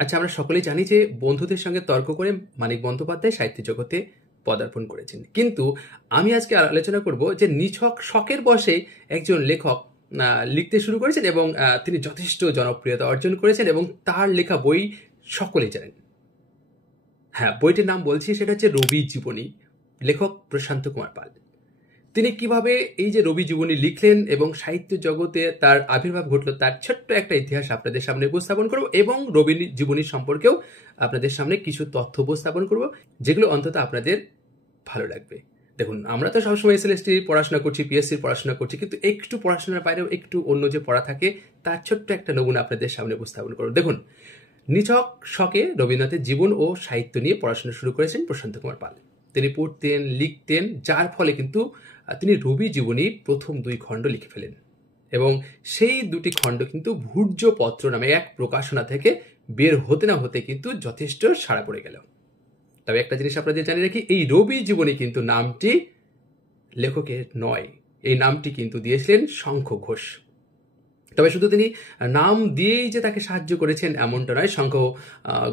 আচ্ছা, আমরা সকলেই জানি যে বন্ধুদের সঙ্গে তর্ক করে মানিক বন্দ্যোপাধ্যায় সাহিত্য জগতে পদার্পণ করেছেন। কিন্তু আমি আজকে আলোচনা করব যে নিছক শখের বশে একজন লেখক লিখতে শুরু করেছেন এবং তিনি যথেষ্ট জনপ্রিয়তা অর্জন করেছেন এবং তার লেখা বই সকলেই জানেন। হ্যাঁ, বইটির নাম বলছি, সেটা হচ্ছে রবি জীবনী, লেখক প্রশান্ত কুমার পাল। তিনি কিভাবে এই যে রবি জীবনী লিখলেন এবং সাহিত্য জগতে তার আবির্ভাব ঘটলো, তার ছোট্ট একটা ইতিহাস আপনাদের সামনে উপস্থাপন করব এবং রবি জীবনী সম্পর্কেও আপনাদের সামনে কিছু তথ্য উপস্থাপন করব, যেগুলো অন্তত আপনাদের ভালো লাগবে। দেখুন, আমরা তো সবসময় এসএলএসটি পড়াশোনা করছি, পিএসসির পড়াশোনা করছি, কিন্তু একটু পড়াশোনার বাইরেও একটু অন্য যে পড়া থাকে তার ছোট্ট একটা নমুনা আপনাদের সামনে উপস্থাপন করব। দেখুন, নিছক শখে রবীন্দ্রনাথের জীবন ও সাহিত্য নিয়ে পড়াশোনা শুরু করেছেন প্রশান্ত কুমার পাল। তিনি পড়তেন, লিখতেন, যার ফলে কিন্তু তিনি রবি জীবনীর প্রথম 2 খণ্ড লিখে ফেলেন এবং সেই 2টি খণ্ড কিন্তু ভূর্জপত্র নামে এক প্রকাশনা থেকে বের হতে না হতে কিন্তু যথেষ্ট সাড়া পড়ে গেল। তবে একটা জিনিস আপনাদের জানিয়ে রাখি, এই রবি জীবনী কিন্তু নামটি লেখকের নয়, এই নামটি কিন্তু দিয়েছিলেন শঙ্খ ঘোষ। তবে শুধু তিনি নাম দিয়েই যে তাকে সাহায্য করেছেন এমনটা নয়, শঙ্খ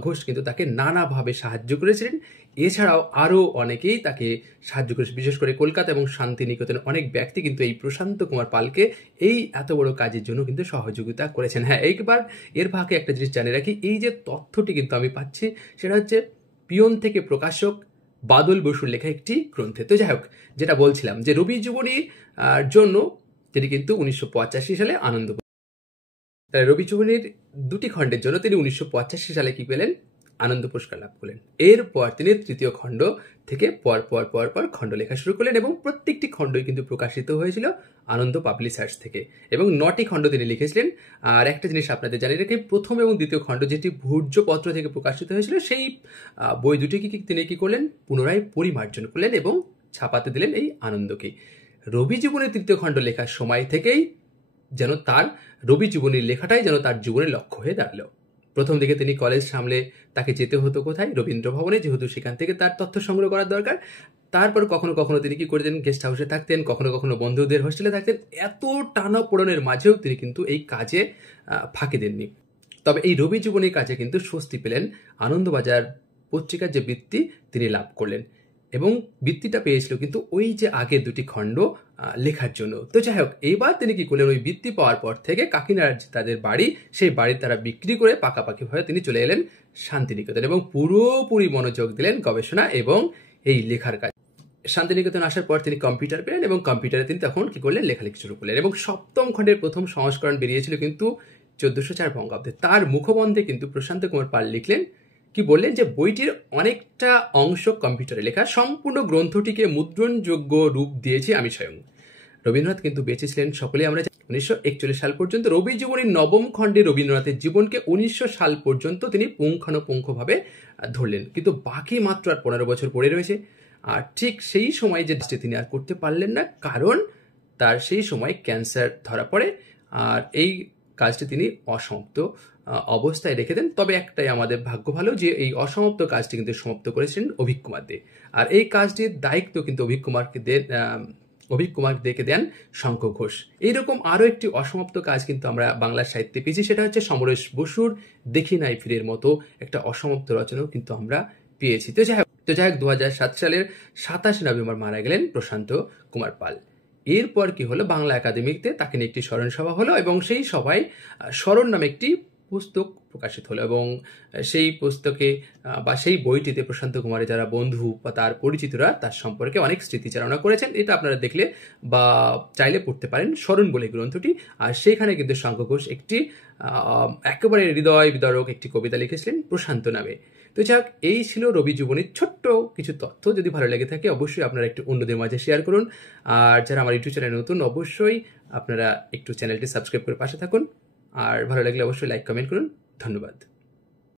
ঘোষ কিন্তু তাকে নানাভাবে সাহায্য করেছিলেন। এছাড়াও আরও অনেকেই তাকে সাহায্য করেছে, বিশেষ করে কলকাতা এবং শান্তিনিকেতনের অনেক ব্যক্তি কিন্তু এই প্রশান্ত কুমার পালকে এই এত বড় কাজের জন্য কিন্তু সহযোগিতা করেছেন। হ্যাঁ, এইবার এর ভাগে একটা জিনিস জানিয়ে রাখি, এই যে তথ্যটি কিন্তু আমি পাচ্ছি সেটা হচ্ছে পিয়ন থেকে প্রকাশক বাদল বসুর লেখা একটি গ্রন্থে। তো যাই হোক, যেটা বলছিলাম যে রবি জীবনীর জন্য তিনি কিন্তু 1985 সালে আনন্দ, রবি জীবনীর 2টি খণ্ডের জন্য তিনি 1985 সালে কি পেলেন? আনন্দ পুরস্কার লাভ করলেন। এরপর তিনি 3য় খণ্ড থেকে পর খণ্ড লেখা শুরু করলেন এবং প্রত্যেকটি খণ্ডই কিন্তু প্রকাশিত হয়েছিল আনন্দ পাবলিশার্স থেকে এবং 9টি খণ্ড তিনি লিখেছিলেন। আর একটা জিনিস আপনাদের জানিয়ে রাখি, প্রথম এবং দ্বিতীয় খণ্ড যেটি ভূর্জপত্র থেকে প্রকাশিত হয়েছিল, সেই বই দুটিকে তিনি কি করলেন? পুনরায় পরিমার্জন করলেন এবং ছাপাতে দিলেন এই আনন্দকে। রবি জীবনের 3য় খণ্ড লেখার সময় থেকেই যেন তার রবি জীবনীর লেখাটাই যেন তার জীবনের লক্ষ্য হয়ে দাঁড়ালো। প্রথম দিকে তিনি কলেজ সামলে তাকে যেতে হতো কোথায়? রবীন্দ্র ভবনে, যেহেতু সেখান থেকে তার তথ্য সংগ্রহ করার দরকার। তারপর কখনো কখনো তিনি কি করতেন? গেস্ট হাউসে থাকতেন, কখনো কখনো বন্ধুদের হোস্টেলে থাকতেন। এত টানাপোড়েনের মাঝেও তিনি কিন্তু এই কাজে ফাঁকি দেননি। তবে এই রবি জীবনীর কাজে কিন্তু স্বস্তি পেলেন আনন্দবাজার পত্রিকার যে বৃত্তি তিনি লাভ করলেন এবং বৃত্তিটা পেয়েছিল কিন্তু ওই যে আগের 2টি খণ্ড লেখার জন্য। তো যাই হোক, এইবার তিনি কি করলেন? ওই বৃত্তি পাওয়ার পর থেকে কাকিনাড়ার তাদের বাড়ি, সেই বাড়ির তারা বিক্রি করে পাকাপাকিভাবে তিনি চলে এলেন শান্তিনিকেতন এবং পুরোপুরি মনোযোগ দিলেন গবেষণা এবং এই লেখার কাজ। শান্তিনিকেতন আসার পর তিনি কম্পিউটার পেলেন এবং কম্পিউটারে তিনি তখন কি করলেন? লেখালেখি শুরু করলেন এবং 7ম খণ্ডের প্রথম সংস্করণ বেরিয়েছিল কিন্তু 1404 বঙ্গাব্দে। তার মুখবন্ধে কিন্তু প্রশান্ত কুমার পাল লিখলেন, কি বললেন? যে বইটির অনেকটা অংশ কম্পিউটারে লেখা, সম্পূর্ণ গ্রন্থটিকে মুদ্রণযোগ্য রূপ দিয়েছি আমি স্বয়ং। রবীন্দ্রনাথ কিন্তু বেঁচে ছিলেন সকলেই আমরা 1941 সাল পর্যন্ত। রবি জীবনীর 9ম খণ্ডে রবীন্দ্রনাথের জীবনকে 1900 সাল পর্যন্ত তিনি পুঙ্খানুপুঙ্খভাবে ধরলেন, কিন্তু বাকি মাত্র আর 15 বছর পড়ে রয়েছে। আর ঠিক সেই সময় যে তিনি আর করতে পারলেন না, কারণ তার সেই সময় ক্যান্সার ধরা পড়ে আর এই কাজটি তিনি অসমাপ্ত অবস্থায় রেখে দেন। তবে একটাই আমাদের ভাগ্য ভালো যে এই অসমাপ্ত কাজটি কিন্তু সমাপ্ত করেছেন অভিক কুমার দে, আর এই কাজটির দায়িত্ব কিন্তু অভিক কুমার দেকে দেন শঙ্খ ঘোষ। এইরকম আরও একটি অসমাপ্ত কাজ কিন্তু আমরা বাংলা সাহিত্যে পেয়েছি, সেটা হচ্ছে সমরেশ বসুর দেখি নাই ফিরের মতো একটা অসমাপ্ত রচনাও কিন্তু আমরা পেয়েছি। তো যাই হোক 2007 সালের 27 নভেম্বর মারা গেলেন প্রশান্ত কুমার পাল। এরপর কি হলো? বাংলা একাডেমিতে তাকে নিয়ে একটি স্মরণ সভা হলো এবং সেই সভায় স্মরণ নামে একটি পুস্তক প্রকাশিত হলো এবং সেই পুস্তকে বা সেই বইটিতে প্রশান্ত কুমারের যারা বন্ধু বা তার পরিচিতরা তার সম্পর্কে অনেক স্মৃতিচারণা করেছেন। এটা আপনারা দেখলে বা চাইলে পড়তে পারেন, স্মরণ বলে গ্রন্থটি। আর সেখানে কিন্তু শঙ্খ ঘোষ একটি একেবারে হৃদয় বিদারক একটি কবিতা লিখেছিলেন প্রশান্ত নামে। তো যাক, এই ছিল রবি জীবনীর ছোট্ট কিছু তথ্য। যদি ভালো লেগে থাকে অবশ্যই আপনারা একটু অন্যদের মাঝে শেয়ার করুন। আর যারা আমার ইউটিউব চ্যানেল নতুন, অবশ্যই আপনারা একটু চ্যানেলটি সাবস্ক্রাইব করে পাশে থাকুন। আর ভালো লাগলে অবশ্যই লাইক কমেন্ট করুন। ধন্যবাদ।